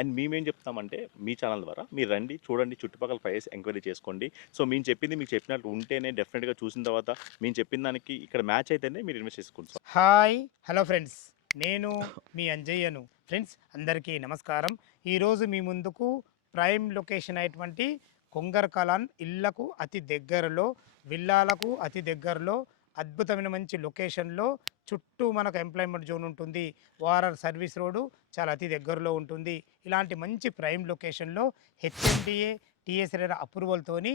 And మేమేం చెప్తామంటే మీ channel ద్వారా మీరు రండి, చూడండి, చుట్టుపక్కల ప్రైస్ ఎంక్వైరీ చేసుకోండి. సో మేము చెప్పింది మీకు చెప్పినట్టు ఉంటేనే డెఫినెట్గా చూసిన తర్వాత మేము చెప్పిన దానికి ఇక్కడ మ్యాచ్ అయితేనే మీరు ఇన్వెస్ట్ చేసుకోండి సార్. హాయ్ హలో ఫ్రెండ్స్, నేను మీ అంజయ్యను. ఫ్రెండ్స్ అందరికీ నమస్కారం. ఈరోజు మీ ముందుకు ప్రైమ్ లొకేషన్ అయినటువంటి కొంగర్కలాన్ ఇళ్లకు అతి దగ్గరలో, విల్లాలకు అతి దగ్గరలో, అద్భుతమైన మంచి లొకేషన్లో, చుట్టూ మనకు ఎంప్లాయ్మెంట్ జోన్ ఉంటుంది. వారర్ సర్వీస్ రోడ్డు చాలా అతి దగ్గరలో ఉంటుంది. ఇలాంటి మంచి ప్రైమ్ లొకేషన్లో హెచ్ఎండిఏ టీఎస్ రేరా అప్రూవల్తోని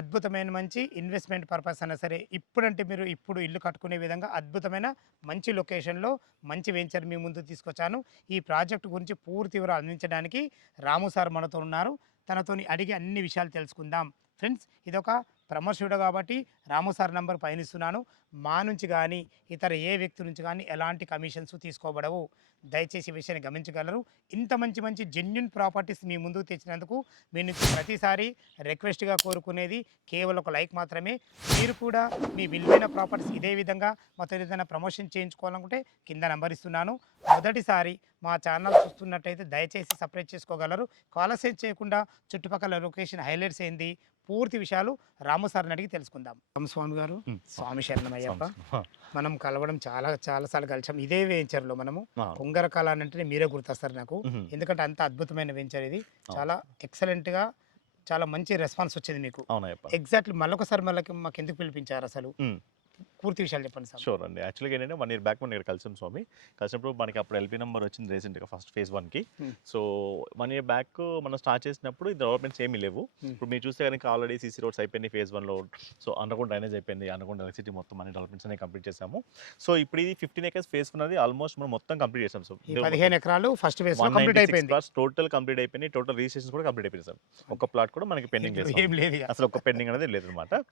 అద్భుతమైన మంచి ఇన్వెస్ట్మెంట్ పర్పస్ అయినా సరే, ఇప్పుడంటే మీరు ఇప్పుడు ఇల్లు కట్టుకునే విధంగా అద్భుతమైన మంచి లొకేషన్లో మంచి వెంచర్ మీ ముందు తీసుకొచ్చాను. ఈ ప్రాజెక్టు గురించి పూర్తి వివరాలు అందించడానికి రాము సార్ మనతో ఉన్నారు. తనతోని అడిగి అన్ని విషయాలు తెలుసుకుందాం. ఫ్రెండ్స్, ఇదొక ప్రమోషన్ కాబట్టి రాము సార్ నంబర్ పైన ఇస్తున్నాను. మా నుంచి కానీ ఇతర ఏ వ్యక్తి నుంచి కానీ ఎలాంటి కమిషన్స్ తీసుకోబడవు. దయచేసి ఈ విషయాన్ని గమనించగలరు. ఇంత మంచి మంచి జెన్యున్ ప్రాపర్టీస్ మీ ముందుకు తెచ్చినందుకు మీ నుంచి ప్రతిసారి రిక్వెస్ట్గా కోరుకునేది కేవలం ఒక లైక్ మాత్రమే. మీరు కూడా మీ విలువైన ప్రాపర్టీస్ ఇదే విధంగా మాతో ఏదైనా ప్రమోషన్ చేయించుకోవాలనుకుంటే కింద నెంబర్ ఇస్తున్నాను. మొదటిసారి మా ఛానల్ చూస్తున్నట్టయితే దయచేసి సబ్స్క్రైబ్ చేసుకోగలరు. ఆలస్యం చేయకుండా చుట్టుపక్కల లొకేషన్ హైలైట్స్ ఏంది, పూర్తి విషయాలు రాము సార్ని అడిగి తెలుసుకుందాం. రామస్వామి గారు, స్వామి శరణమయ్యప్ప. మనం కలవడం చాలాసార్లు కలిసాం ఇదే వెంచర్లో. మనము కొంగరకాల అంటే మీరే గుర్తొస్తారు నాకు, ఎందుకంటే అంత అద్భుతమైన వెంచర్ ఇది. చాలా ఎక్సలెంట్గా, చాలా మంచి రెస్పాన్స్ వచ్చింది మీకు. ఎగ్జాక్ట్లీ మళ్ళొకసారి మాకు ఎందుకు పిలిపించారు అసలు, పూర్తి విషయాలు చెప్పండి సార్. షూర్ అండి. యాక్చువల్గా ఏంటంటే 1 year బ్యాక్ మనం ఇక్కడ కలిసాం స్వామి. కలిసినప్పుడు మనకి అప్పుడు ఎల్పీ నెంబర్ వచ్చింది రీసెంట్గా ఫస్ట్ ఫేజ్ 1కి. సో 1 year బ్యాక్ మనం స్టార్ట్ చేసినప్పుడు ఈ డెవలప్మెంట్స్ ఏమీ లేవు. ఇప్పుడు మీరు చూస్తే కనుక ఆల్రెడీ సీసీ రోడ్స్ అయిపోయింది ఫేజ్ 1లో. సో అండర్గ్రౌండ్ డ్రైనేజ్ అయిపోయింది, అండర్గ్రౌండ్ ఎలక్ట్రిసిటీ మొత్తం అన్ని డెవలప్మెంట్స్ అనేవి కంప్లీట్ చేసాము. సో ఇప్పుడు ఇది 15 acres ఫేజ్ 1 అది ఆల్మోస్ట్ మనం మొత్తం కంప్లీట్ చేసాం. సో 15 ఎకరాలు ఫస్ట్ ఫేజ్ కంప్లీట్ అయిపోయింది. టోటల్ కంప్లీట్ అయిపోయింది. టోటల్ రిజిస్ట్రేషన్ కూడా కంప్లీట్ అయిపోయింది సార్. ఒక ప్లాట్ కూడా మనకి పెండింగ్ లేదు, ఏం లేదు, అసలు ఒక పెండింగ్ అనేది లేదనమాట.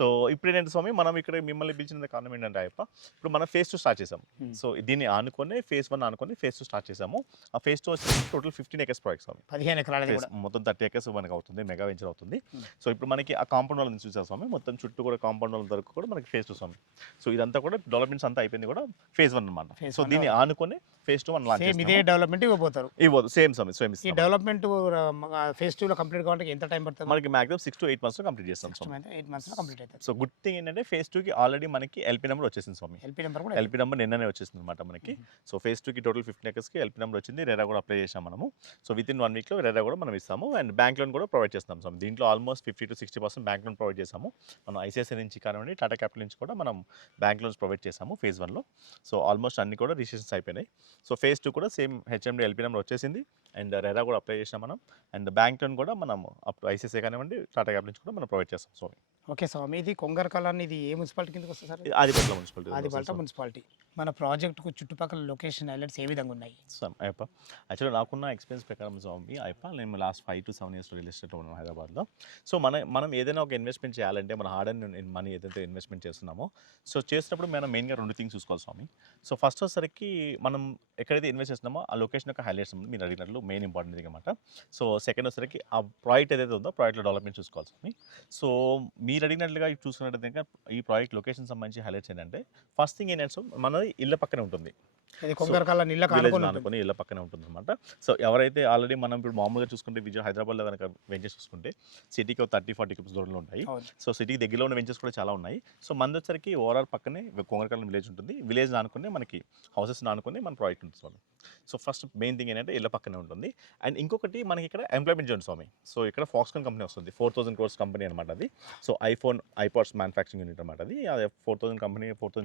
సో ఇప్పుడు ఏంటంటే స్వామి, మనం ఇక్కడ మిమ్మల్ని పిలిచిన కారణం ఏంటంటే అయ్యప్ప, ఇప్పుడు మనం ఫేజ్ 2 స్టార్ట్ చేసాం. సో దీన్ని ఆనుకొని ఫేజ్ 1 ఆనుకొని ఫేజ్ 2 స్టార్ట్ చేసాము. ఆ ఫేజ్ 2 వచ్చి టోటల్ 15 acres ప్రాజెక్ట్ స్వామి. 15 ఎకరాలు మొత్తం 30 acres మనకి అవుతుంది, మెగా వెంచర్ అవుతుంది. సో ఇప్పుడు మనకి ఆ కాంపౌండ్ వాళ్ళని చూసాం స్వామి, మొత్తం చుట్టూ కూడా కాంపౌండ్ వాళ్ళ వరకు కూడా మనకి ఫేజ్ 2 స్వామి. సో ఇదంతా కూడా డెవలప్మెంట్స్ అంతా అయిపోయింది కూడా ఫేజ్ 1 అనమాట. సో దీన్ని ఆనుకొని ఫేజ్ 2 లాంచ్ చేస్తాం. ఇదే డెవలప్మెంట్ ఇవ్వబోతారు. ఇవ్వదు, సేమ్ స్వామి, సేమ్. ఈ డెవలప్మెంట్ ఫేజ్ 2 లో కంప్లీట్ కావాలంటే ఎంత టైం పడుతుంది? మనకి మాక్సిమం 6 to 8 months లో కంప్లీట్ చేస్తాం స్వామి. 8 months లో కంప్లీట్ అవుతుంది. సో గుడ్ థింగ్ ఏంటంటే ఫేజ్ 2కి ఆల్రెడీ మనకి ఎల్పీ నెంబర్ వచ్చేసింది స్వామి. ఎల్పీ నెంబర్ నిన్ననే వచ్చేసింది అనమాట మనకి. సో ఫేజ్ 2కి టోటల్ 15 acresకి ఎల్పీ నెంబర్ వచ్చింది. రెరా కూడా అప్లై చేసాం మనము. సో విత్ ఇన్ 1 weekలో రెరా కూడా మనం ఇస్తాము. అండ్ బ్యాంక్ లోన్ కూడా ప్రొవైడ్ చేస్తాం స్వామి. దీంట్లో almost 50 to 60% bank loan provide చేసాము. మనం ఐసిఐసిఐ నుంచి కానివ్వండి, టాటా క్యాపిటల్ నుంచి కూడా మనం బ్యాంక్ లోన్స్ ప్రొవైడ్ చేసాము ఫేజ్ 1లో. సో ఆల్మోస్ట్ అన్ని కూడా రిజిస్ట్రేషన్స్ అయిపోయినాయి. సో ఫేజ్ 2 కూడా సేమ్ హెచ్ఎండి ఎల్పీ నెంబర్ వచ్చేసింది. అండ్ రెరా కూడా అప్లై చేసాం మనం. అండ్ బ్యాంక్ లోన్ కూడా మనం అప్ టు ఐసిఐసిఐ కానివ్వండి, టాటా క్యాపిటల్ నుంచి కూడా మనం ప్రొవైడ్ చేస్తాం స్వామి. ఓకే స్వామి, ఇది కొంగరకలాన్ ఇది ఏ మున్సిపాలిటీ కిందకి వస్తుంది sir? Adibatla municipality. Adibatla municipality. మన ప్రాజెక్టుకు చుట్టుపక్కల లొకేషన్ హైలైట్స్ ఏ విధంగా ఉన్నాయి? అయ్యప్ప, యాక్చువల్గా నాకున్న ఎక్స్పీరియన్స్ ప్రకారం స్వామి అయ్యప్ప, నేను లాస్ట్ 5 to 7 years రియల్ ఎస్టేట్లో ఉన్నాను హైదరాబాద్లో. సో మనం ఏదైనా ఒక ఇన్వెస్ట్మెంట్ చేయాలంటే మన హార్డ్ అండ్ మనీ ఏదైతే ఇన్వెస్ట్మెంట్ చేస్తున్నామో, సో చేసినప్పుడు మనం మెయిన్గా 2 things చూసుకోవాలి స్వామి. సో ఫస్ట్ వచ్చేసరికి మనం ఎక్కడైతే ఇన్వెస్ట్ చేస్తున్నామో ఆ లొకేషన్ యొక్క హైలైట్స్ ఉంది, మీరు అడిగినట్లు మెయిన్ ఇంపార్టెంట్ థింగ్ అనమాట. సో సెకండ్ వచ్చేసరికి ఆ ప్రాజెక్ట్ ఏదైతే ఉందో ప్రాజెక్ట్లో డెవలప్మెంట్ చూసుకోవాలి స్వామి. సో మీరు అడిగినట్లుగా చూసుకున్నట్టయితే ఈ ప్రాజెక్ట్ లొకేషన్ సంబంధించి హైలైట్స్ ఏంటంటే, ఫస్ట్ థింగ్ ఏంటంటే మనది ఇళ్ళ పక్కనే ఉంటుంది. అనుకుని ఇళ్ళ పక్కనే ఉంటుంది అనమాట. సో ఎవరైతే ఆల్రెడీ మనం ఇప్పుడు మామూలుగా చూసుకుంటే హైదరాబాద్లో కనుక వెంచర్స్ చూసుకుంటే సిటీకి 30-40 kilometers దూరంలో ఉంటాయి. సో సిటీకి దగ్గరలో ఉన్న వెంచర్స్ కూడా చాలా ఉన్నాయి. సో మన వచ్చరికి ఓవరాల్ పక్కనే కొంగరకలాన్ విలేజ్ ఉంటుంది. విలేజ్ ఆనుకునే మనకి హౌసెస్ ఆనుకునే మన ప్రాజెక్ట్ ఉంటుంది స్వామి. సో ఫస్ట్ మెయిన్ థింగ్ ఏంటంటే ఇళ్ళ పక్కనే ఉంటుంది. అండ్ ఇంకొకటి మనకి ఇక్కడ ఎంప్లాయ్మెంట్ జోన్ స్వామి. సో ఇక్కడ ఫాక్స్కాన్ కంపెనీ వస్తుంది, 4,000 crores కంపెనీ అనమాట అది. సో ఐపాడ్స్ మ్యానుఫ్యాక్చరింగ్ యూనిట్ అనమాట అది. 4,000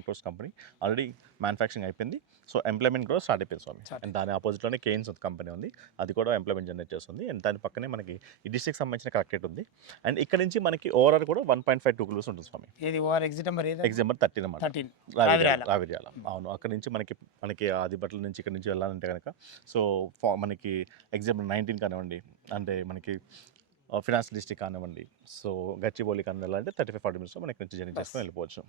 crores కంపెనీ ఆల్రెడీ మ్యానుఫ్యాక్చరింగ్ అయిపోయింది. సో ఎంప్లాయ్మెంట్ కూడా స్టార్ట్ అయిపోయింది స్వామి. అండ్ దాని ఆపోజిట్లోనే కేన్స్ కంపెనీ ఉంది, అది కూడా ఎంప్లాయ్మెంట్ జనరేట్ చేస్తుంది. అండ్ దాని పక్కనే మనకి ఈ డిస్ట్రిక్ట్ సంబంధించిన కలెక్టరేట్ ఉంది. అండ్ ఇక్కడ నుంచి మనకి ఓవరాల్ కూడా 1.52 kilometers ఉంటుంది స్వామి. ఎగ్జిట్ నెంబర్ 13 అనమాట, రావిర్యాల. అవును, అక్కడ నుంచి మనకి ఆదిబట్ల నుంచి ఇక్కడ నుంచి వెళ్ళాలంటే కనుక సో మనకి ఎగ్జాంపుల్ 19 కానివ్వండి, అంటే మనకి ఫినాన్స్ డిస్ట్రిక్ట్ కానివ్వండి, సో గచ్చిబౌలి కానివ్వండి, వెళ్ళాలంటే 35-40 minutes మనకి నుంచి జర్నీ చేసుకొని వెళ్ళిపోవచ్చు.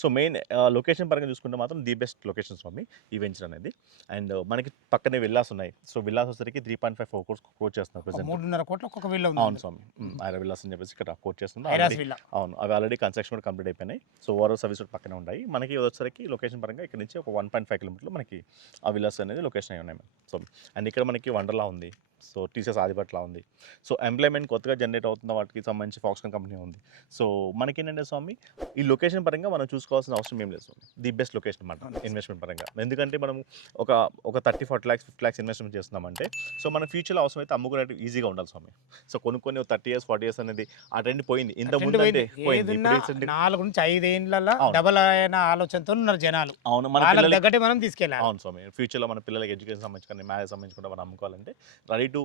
సో మెయిన్ లొకేషన్ పరంగా చూసుకుంటే మాత్రం ది బెస్ట్ లొకేషన్ స్వామి ఈ వెంచర్ అనేది. అండ్ మనకి పక్కనే విల్లాస్ ఉన్నాయి. సో విల్లాస్ వచ్చేసరికి 3.54 crores కోట్ చేస్తున్నారు ప్రెసెంట్. 3.5 కోట్ల ఒక్కొక్క విల్లా ఉంది. అవును స్వామి, ఐరా విల్లాస్ అని చెప్పేసి ఇక్కడ కోట్ చేస్తున్నారు. అవును, అవి ఆల్రెడీ కన్స్ట్రక్షన్ కూడా కంప్లీట్ అయిపోయినాయి. సో ఓవరాల్ సర్వీస్ కూడా పక్కనే ఉన్నాయి. మనకి వచ్చేసరికి లొకేషన్ పరంగా ఇక్కడ నుంచి ఒక 1.5 kilometers మనకి ఆ విల్లాస్ అనేది లొకేషన్ అయి ఉన్నాయి. సో అండ్ ఇక్కడ మనకి వండర్లా ఉంది. సో టీసీఎస్ ఆదిపట్ల ఉంది. సో ఎంప్లాయ్మెంట్ కొత్తగా జనరేట్ అవుతున్న వాటికి సంబంధించి ఫాక్స్కాన్ కంపెనీ ఉంది. సో మనకేంటంటే స్వామి ఈ లొకేషన్ పరంగా మనం చూసుకోవాల్సిన అవసరం ఏం లేదు స్వామి. ది బెస్ట్ లొకేషన్ అనమాట ఇన్వెస్ట్మెంట్ పరంగా. ఎందుకంటే మనం ఒక 30-40 lakhs 50 lakhs ఇన్వెస్ట్మెంట్ చేస్తున్నామంటే సో మన ఫ్యూచర్లో అవసరం అయితే అమ్ముకునేది ఈజీగా ఉండాలి స్వామి. సో కొనుక్కొని 30 years 40 years అనేది ఆ ట్రెండ్ పోయింది. ఇంత ముందు అంటే పోయింది. ఏదున్నా ఇప్పుడు 4 నుంచి 5 ఏళ్ళ అవును. డబల్ అయిన ఆలోచనతో ఉన్నారు జనాలు. అవును మన వాళ్ళకి పిల్లలకి తగ్గట్టే మనం తీసుకెళ్ళాలి. అవును స్వామి. ఫ్యూచర్లో మన పిల్లలకి ఎడ్యుకేషన్ సంబంధించి కానీ మ్యారేజ్ సంబంధించి కూడా మనం అమ్ముకోవాలంటే రెడీ టు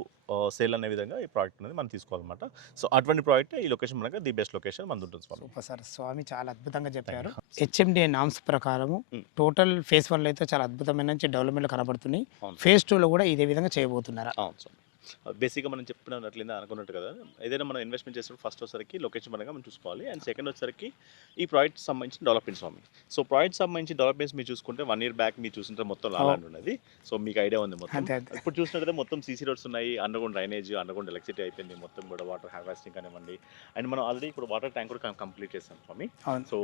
సేల్ అనే విధంగా ఈ ప్రోడక్ట్ అనేది మనం తీసుకోవాలన్నమాట. సో అటువంటి ప్రోడక్ట్ ఈ లొకేషన్ మనకు ది బెస్ట్ లొకేషన్ మనది ఉంటుంది స్వామి. సూపర్ సార్, స్వామి చాలా అద్భుతంగా చెప్పారు. హెచ్ఎండిఏ నామ్స్ ప్రకారము Mm. టోటల్ ఫేజ్ 1 లో అయితే చాలా అద్భుతమైన నుంచి డెవలప్మెంట్లు కనబడుతున్నాయి. అవును. ఫేజ్ 2 లో కూడా ఇదే విధంగా చేయబోతున్నారా? అవును స్వామి. బేసిక్గా మనం చెప్పినట్లయిందా అనుకున్నట్టు కదా, ఏదైనా మనం ఇన్వెస్ట్మెంట్ చేసినప్పుడు ఫస్ట్ వచ్చేసరికి లొకేషన్ పరంగా మనం చూసుకోవాలి. అండ్ సెకండ్ వచ్చేసరికి ఈ ప్రాజెక్ట్ సంబంధించిన డెవలప్మెంట్ స్వామి. సో ప్రాజెక్ట్ సంబంధించి డెవలప్మెంట్స్ మీరు చూసుకుంటే 1 year బ్యాక్ మీరు చూసింటే మొత్తం లాలాండ్ ఉన్నది. సో మీకు ఐడియా ఉంది మొత్తం. అదే అదే. ఇప్పుడు చూసినట్టయితే మొత్తం సీసీ రోడ్స్ ఉన్నాయి, అండర్గ్రౌండ్ డ్రైనేజ్, అండర్గ్రౌండ్ ఎలక్ట్రిసిటీ అయిపోయింది, మొత్తం కూడా వాటర్ హార్వెస్టింగ్ కానివ్వండి. అండ్ మనం ఆల్రెడీ ఇప్పుడు వాటర్ ట్యాంక్ కూడా కంప్లీట్ చేస్తాం స్వామి. అవును. సో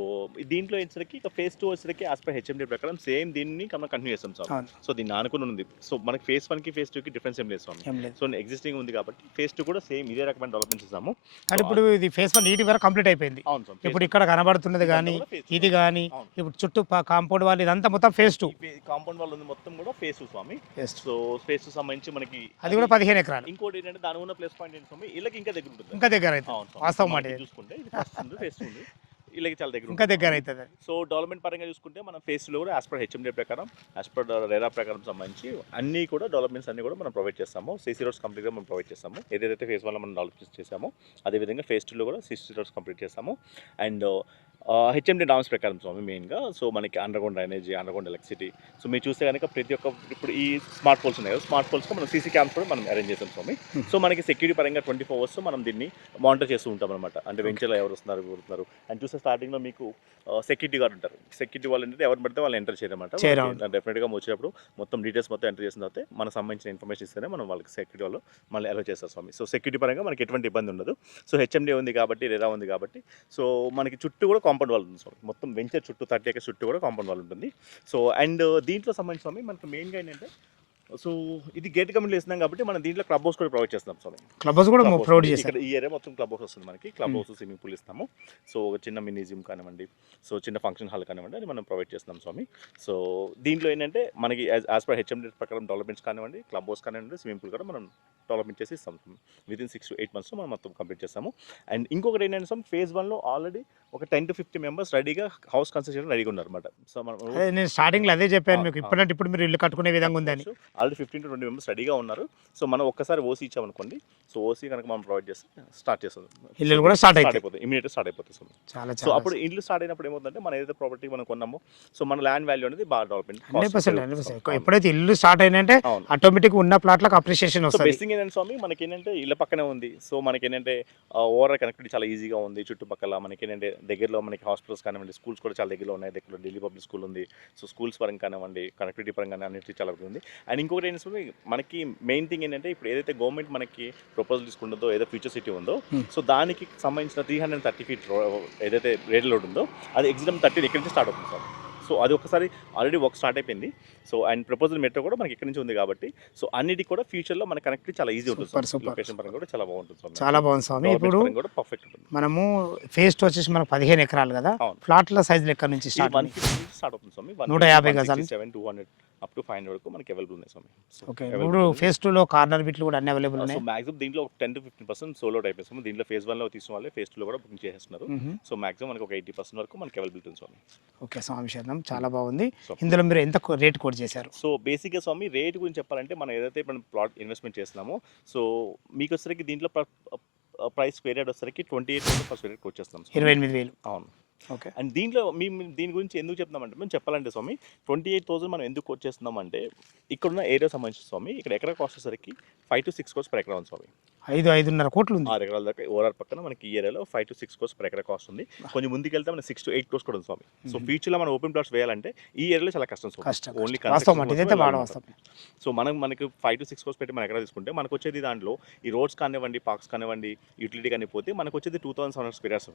దీంట్లో వచ్చేసరికి ఇక ఫేజ్ 2 వచ్చేసరికి యాజ్ పర్ హెచ్ఎండి ప్రకారం సేమ్ దీన్ని మనం కంటిన్యూ చేస్తాం స్వామి. అవును. సో దీన్ని ఆనుకుని ఉంది. సో మనకి ఫేజ్ 1కి ఫేజ్ 2కి డిఫరెన్స్ ఏం లేదు స్వామి. ఏం లేదు. సో ఎగ్జిస్టింగ్ ఉంది కాబట్టి ఫేజ్ 2 కూడా సేమ్ ఇదే రకమైన డెవలప్మెంట్స్ ఇస్తాము. అంటే ఇప్పుడు ఇది ఫేజ్ 1 ఈటి వరకు కంప్లీట్ అయిపోయింది. అవును స్వామి. ఇప్పుడు ఇక్కడ కనబడుతున్నది కానీ ఇది కానీ అవును. ఇప్పుడు చుట్టూ కాంపౌండ్ వాళ్ళు ఇదంతా మొత్తం ఫేజ్ 2. కాంపౌండ్ వాళ్ళు ఉంది మొత్తం కూడా ఫేజ్ 2 స్వామి. ఫేజ్ 2 సో ఫేజ్ 2 సంబంధించి మనకి అది కూడా 15 ఎకరాలు. ఇంకోటి ఏంటంటే దాని ఉన్న ప్లస్ పాయింట్ ఏంటి స్వామి, ఇళ్ళకి ఇంకా దగ్గర ఉంటుంది. ఇంకా దగ్గర అవుతుంది. అవును స్వామి. వాస్తవం మనకి మాట ఇది. చూసుకుంటే ఇది ఫస్ట్ ఉంది, ఫేజ్ 2 ఉంది, ఇళ్ళకి చాలా దగ్గర ఇంకా ఉంటుంది. దగ్గర అవుతుంది అది. సో డెవలప్మెంట్ పరంగా చూసుకుంటే మనం ఫేజ్ 2లో కూడా యాజ్ పర్ హెచ్ఎండి ప్రకారం యాజ్ పర్ రెరా ప్రకారం సంబంధించి అన్ని కూడా డెవలప్మెంట్స్ అన్ని కూడా మనం ప్రొవైడ్ చేస్తాము. సీసీ రోడ్స్ కంప్లీట్గా మనం ప్రొవైడ్ చేస్తాము. ఏదైతే ఫేజ్ 1లో మనం డెవలప్ చేసామో అదేవిధంగా ఫేజ్ 2లో కూడా సీసీ రోడ్స్ కంప్లీట్ చేస్తాము. అండ్ హెచ్ఎండి నామ్స్ ప్రకారం స్వామి మెయిన్గా సో మనకి underground drainage, underground electricity. So మీరు చూస్తే కనుక ప్రతి ఒక్క ఇప్పుడు ఈ స్మార్ట్ పోల్స్ ఉన్నాయి కదా, స్మార్ట్ పోల్స్లో మనం సీసీ క్యామ్స్ కూడా మనం అరేంజ్ చేస్తాం స్వామి. సో మనకి సెక్యూరిటీ పరంగా 24 hours మనం దీన్ని మానిటర్ చేస్తూ ఉంటాం అనమాట. అంటే వెంచర్లో ఎవరు వస్తున్నారు ఎవరుతున్నారు అండ్ చూస్తే స్టార్టింగ్లో మీకు సెక్యూరిటీ గార్డ్ ఉంటారు. సెక్యూరిటీ వాళ్ళు అంటే ఎవరు పడితే వాళ్ళు ఎంటర్ చేయరన్నమాట. డెఫినెట్గా వచ్చేటప్పుడు మొత్తం డీటెయిల్స్ మొత్తం ఎంటర్ చేసిన తర్వాత మనకు సంబంధించిన ఇన్ఫర్మేషన్ ఇస్తేనే మనం వాళ్ళకి సెక్యూరిటీ వాళ్ళు మళ్ళీ అలౌ చేస్తారు స్వామి. సో సెక్యూరిటీ పరంగా మనకి ఎటువంటి ఇబ్బంది ఉండదు. సో హెచ్ఎండి ఉంది కాబట్టి రెరా ఉంది కాబట్టి సో మనకి చుట్టూ కూడా కాంపౌండ్ వాళ్ళు ఉంది స్వామి. మొత్తం వెంచర్ చుట్టూ 30 acres చుట్టూ కూడా కాంపౌండ్ వాళ్ళు ఉంటుంది. సో అండ్ దీంట్లో సంబంధించి స్వామి మనకు మెయిన్గా ఏంటంటే సో ఇది గేట్ కమ్యూనిటీ ఇస్తున్నాం కాబట్టి మనం దీంట్లో క్లబ్ హౌస్ కూడా ప్రొవైడ్ చేస్తాం స్వామి. క్లబ్ హౌస్ కూడా క్లబ్ హౌస్ ప్రొవైడ్ ఉంది. చేస్తారు. ఇక్కడ ఈ ఏరియా మొత్తం క్లబ్ హౌస్ వస్తుంది మనకి. క్లబ్ హౌస్, స్విమ్మింగ్ పూల్ ఇస్తాము. సో ఒక చిన్న మినీ జిమ్ కానివ్వండి, సో చిన్న ఫంక్షన్ హాల్ కానివ్వండి, అది మనం ప్రొవైడ్ చేస్తున్నాం స్వామి. సో దీంట్లో ఏంటంటే మనకి యాజ్ పర్ హెచ్ఎండి ప్రకారం డెవలప్మెంట్స్ కానివ్వండి, క్లబ్ హౌస్ కానివ్వండి, స్విమ్మింగ్ పూల్ కూడా మనం డెవలప్మెంట్ చేసి ఇస్తాం. వితిన్ 6 to 8 months మనం మొత్తం కంప్లీట్ చేస్తాము. అండ్ ఇంకొకటి ఏంటంటే స్వామి ఫేజ్ 1లో ఆల్రెడీ ఒక 10 to 50 members రెడీగా హౌస్ కన్స్ట్రక్షన్ రెడీగా ఉన్నారు అనమాట. సో మనం అదే నేను స్టార్టింగ్లో అదే చెప్పాను మీకు. ఇప్పుడంటే ఇప్పుడు మీరు ఇల్లు కట్టుకునే విధంగా ఉందని. ఆల్రెడీ 15 to 20 members రెడీగా ఉన్నారు. సో మనం ఒక్కసారి ఓసీ ఇచ్చామనుకోండి, సో ఓసీ కనుక మనం ప్రొవైడ్ చేస్తే స్టార్ట్ చేస్తాం. ఇల్లు కూడా స్టార్ట్ అవుతాయి. అయిపోతుంది, ఇమీడియట్ స్టార్ట్ అయిపోతుంది. చాలా సో అప్పుడు ఇల్లు స్టార్ట్ అయినప్పుడు ఏమవుతుందంటే మన ఏదైతే ప్రాపర్టీ మనం కొన్నామో సో మన ల్యాండ్ వాల్యూ అనేది బాగా డెవలప్మెంట్ 100%. ఎప్పుడైతే ఇల్లు స్టార్ట్ అయినంటే అవును. ఆటోమేటిక్ ఉన్న ప్లాట్లకు అప్రిషియేషన్ సో వస్తుంది. బెస్ట్ థింగ్ ఏంటంటే స్వామి మనకి ఏంటంటే ఇళ్ళ పక్కనే ఉంది. సో మనకి ఏంటంటే ఓవరాల్ కనెక్టివిటీ చాలా ఈజీగా ఉంది. చుట్టుపక్కల మనకి ఏంటంటే దగ్గరలో మనకి హాస్పిటల్స్ కానివ్వండి, స్కూల్స్ కూడా చాలా దగ్గరలో ఉన్నాయి. దగ్గర ఢిల్లీ పబ్లిక్ స్కూల్ ఉంది. సో స్కూల్స్ పరంగా కానివ్వండి, కనెక్టివిటీ పరంగా అన్నిటి చాలా ఉంది. అండ్ ఇంకొకటి ఏంటంటే మనకి మెయిన్ థింగ్ ఏంటంటే ఇప్పుడు ఏదైతే గవర్నమెంట్ మనకి ప్రపోజల్ తీసుకుంటుందో ఏదో ఫ్యూచర్ సిటీ ఉందో సో దానికి సంబంధించిన 330 feet ఏదైతే రేడియల్ రోడ్ ఉందో అది ఎగ్జిట్ 30 ఇక్కడి నుంచి స్టార్ట్ అవుతుంది సార్. సో అది ఒకసారి ఆల్రెడీ వర్క్ స్టార్ట్ అయిపోయింది. సో అండ్ ప్రపోజల్ మెట్రో కూడా మనకి ఇక్కడ నుంచి ఉంది కాబట్టి సో అన్నిటికీ కూడా ఫ్యూచర్లో మన కనెక్టివిటీ చాలా ఈజీ ఉంటుంది. లొకేషన్ పరంగా కూడా చాలా బాగుంటుంది స్వామి. చాలా బాగుంది స్వామి. ఇప్పుడు కూడా పర్ఫెక్ట్ ఉంటుంది. మనము ఫేజ్ 2 వచ్చేసి మనకు 15 ఎకరాలు కదా, అవును. ప్లాట్ల సైజులు ఎక్కడి నుంచి స్టార్ట్? 150 స్టార్ట్ అవుతుంది స్వామి. 150 గజాలు 200 అప్ టు 500 వరకు మనకి అవైలబుల్ ఉన్నాయి స్వామి. ఓకే. ఇప్పుడు ఫేజ్ 2లో కార్నర్ బిట్లు కూడా అన్ని అవైలబుల్ ఉన్నాయి. సో మాక్సిమం దీంట్లో 10 to 15% సోలో టైప్ వేస్తాము. దీంట్లో ఫేజ్ 1లో తీసుకున్న వాళ్ళే ఫేజ్ 2లో కూడా బుకింగ్ చేసేస్తున్నారు. సో మాక్సిమం మనకి ఒక 80% వరకు మనకి అవైలబిలిటీ ఉంది స్వామి. ఓకే స్వామి శరణం, చాలా బాగుంది. సో ఇందులో మీరు ఎంత రేట్ కోట్ చేశారు? సో బేసిక్గా స్వామి రేట్ గురించి చెప్పాలంటే మనం ఏదైతే మనం ప్లాట్ ఇన్వెస్ట్మెంట్ చేస్తున్నామో సో మీకు వచ్చేసరికి దీంట్లో ప్రైస్ స్క్వేర్ యార్డ్ వచ్చేసరికి 28,000 per square yard వచ్చేస్తాం. 28,000. అవును. ఓకే. అండ్ దీంట్లో దీని గురించి ఎందుకు చెప్తున్నామంటే మేము చెప్పాలంటే స్వామి 28,000 మనం ఎందుకు కోట్ చేస్తున్నామంటే ఇక్కడున్న ఏరియా సంబంధించి స్వామి ఇక్కడ ఎకరా కాస్ట్ వచ్చేసరికి 5 to 6 crores per ఎకరా ఉంది స్వామి. 5.5 కోట్లు ఉంది. 6 ఎకరాల దాకా ఓఆర్ఆర్ పక్కన మనకి ఈ ఏరియాలో 5 to 6 crores per ఎకరా కాస్ట్ ఉంది. కొంచెం ముందుకు వెళ్తే మనకి 6 to 8 crores కూడా ఉంది స్వామి. సో ఫ్యూచర్లో మనం ఓపెన్ ప్లాట్స్ వేయాలంటే ఈ ఏరియాలో చాలా కష్టం స్వామి. ఓన్లీ సో మనకి 5 to 6 crores పెట్టి మన ఎకరా తీసుకుంటే మనకు వచ్చేది దాంట్లో ఈ రోడ్స్ కానివ్వండి, పార్క్స్ కానివ్వండి, యూటిలిటీ కానీ పోతే మనకు వచ్చేది 2,700 square yards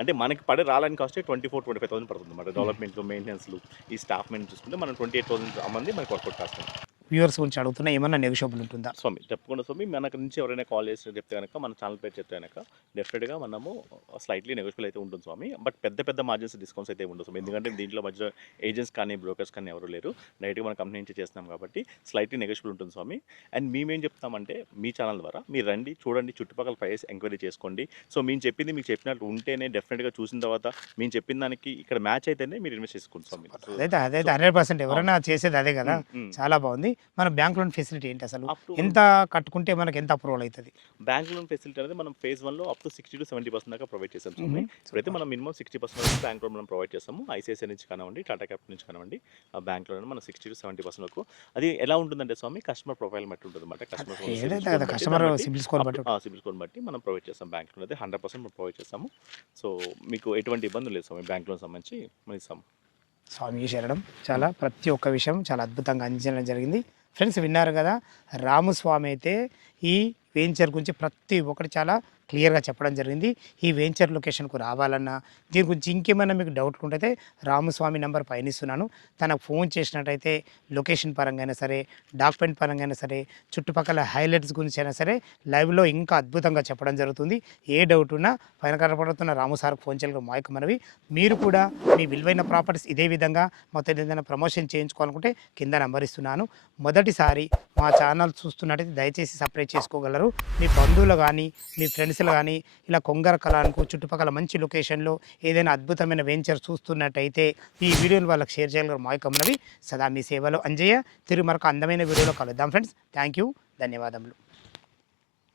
అంటే మనకి పడే రాలని కాస్ట్ 24,000-25,000 పడుతుంది అన్నమాట. డెవలప్మెంట్లు, మెయింటెనెన్స్లు, ఈ స్టాఫ్ మెయింటెనెన్స్ చూసుకుంటే మనం 28,000 మంది మనకి వర్కౌట్ కాస్ట్. వ్యూవర్స్ గురించి అడుగుతున్నా, ఏమన్నా నెగోషియబుల్ ఉంటుందా? స్వామి తప్పకుండా స్వామి, మనకు నుంచి ఎవరైనా కాల్ చేసి చెప్తే కనుక, మన ఛానల్ పేరు చెప్తే కనుక డెఫినెట్గా మనము స్లైట్లీ నెగోషియబుల్ అయితే ఉంటుంది స్వామి. బట్ పెద్ద మార్జిన్స్ డిస్కౌంట్స్ అయితే ఉండవు స్వామి, ఎందుకంటే దీంట్లో మధ్య ఏజెంట్స్ కానీ బ్రోకర్స్ కానీ ఎవరు లేరు. డైరెక్ట్గా మన కంపెనీ నుంచి చేస్తున్నాం కాబట్టి స్లైట్లీ నెగోషియబుల్ ఉంటుంది స్వామి. అండ్ మేమేం చెప్తామంటే, మీ ఛానల్ ద్వారా మీరు రండి, చూడండి, చుట్టుపక్కల ప్రైస్ ఎంక్వైరీ చేసుకోండి. సో మేము చెప్పింది మీకు చెప్పినట్టు ఉంటేనే, డెఫినెట్గా చూసిన తర్వాత మేము చెప్పిన దానికి ఇక్కడ మ్యాచ్ అయితేనే మీరు ఇన్వెస్ట్ చేసుకోండి స్వామి. అదైతే 100% ఎవరైనా చేసేది అదే కదా. చాలా బాగుంది. మన బ్యాంక్ లోన్ ఫెసిలిటీ ఏంటి అసలు? ఎంత కట్టుకుంటే మనకి ఎంత అప్రూవల్ అవుతుంది? బ్యాంక్ లోన్ ఫెసిలిటీ అనేది మనం ఫేజ్ 1లో అప్ టు 60 to 70% దాకా ప్రొవైడ్ చేస్తాం స్వామి. ఇప్పుడైతే మనం మినిమం 60% వరకు బ్యాంక్ లోన్ మనం ప్రొవైడ్ చేస్తాము. ఐసిఐసిఐ నుంచి కానివ్వండి, టాటా క్యాపిటల్ నుంచి కానివ్వండి, ఆ బ్యాంక్ లోన్ మనం 60 to 70% వరకు. అది ఎలా ఉంటుందంటే స్వామి, కస్టమర్ ప్రొఫైల్ బట్టి ఉంటుంది అనమాట. కస్టమర్ సిబిల్ స్కోర్ బట్టి సిబిల్ స్కోర్ బట్టి మనం ప్రొవైడ్ చేస్తాం. బ్యాంక్ లోన్ అయితే 100% మనం ప్రొవైడ్ చేస్తాము. సో మీకు ఎటువంటి ఇబ్బంది లేదు స్వామి, బ్యాంక్ లోన్ సంబంధించి మనం ఇస్తాము. స్వామికి చేరడం చాలా ప్రతి ఒక్క విషయం చాలా అద్భుతంగా అందించడం జరిగింది. ఫ్రెండ్స్ విన్నారు కదా, రామస్వామి అయితే ఈ వెంచర్ గురించి ప్రతి ఒక్కటి చాలా క్లియర్గా చెప్పడం జరిగింది. ఈ వెంచర్ లొకేషన్కు రావాలన్నా, దీని గురించి ఇంకేమైనా మీకు డౌట్లు ఉంటే రామస్వామి నెంబర్ పైన ఇస్తున్నాను. తనకు ఫోన్ చేసినట్టయితే లొకేషన్ పరంగా అయినా సరే, డాక్యుమెంట్ పరంగా అయినా సరే, చుట్టుపక్కల హైలైట్స్ గురించి అయినా సరే లైవ్లో ఇంకా అద్భుతంగా చెప్పడం జరుగుతుంది. ఏ డౌట్ ఉన్నా పైన కనపడుతున్న రాము సార్కి ఫోన్ చేయగల మాయక మనవి. మీరు కూడా మీ విలువైన ప్రాపర్టీస్ ఇదే విధంగా మొత్తం ఏదైనా ప్రమోషన్ చేయించుకోవాలనుకుంటే కింద నెంబర్ ఇస్తున్నాను. మొదటిసారి మా ఛానల్ చూస్తున్నట్టయితే దయచేసి సబ్స్క్రైబ్ చేసుకోగలరు. మీ బంధువులు కానీ, మీ ఫ్రెండ్స్లు కానీ ఇలా కొంగర కళానికి చుట్టుపక్కల మంచి లొకేషన్లో ఏదైనా అద్భుతమైన వెంచర్ చూస్తున్నట్టయితే ఈ వీడియోని వాళ్ళకి షేర్ చేయగలరు. మాయకమ్మనవి సదా మీ సేవలో అంజయ్య. తిరిగి మరొక అందమైన వీడియోలో కలుద్దాం ఫ్రెండ్స్. థ్యాంక్ యూ, ధన్యవాదములు.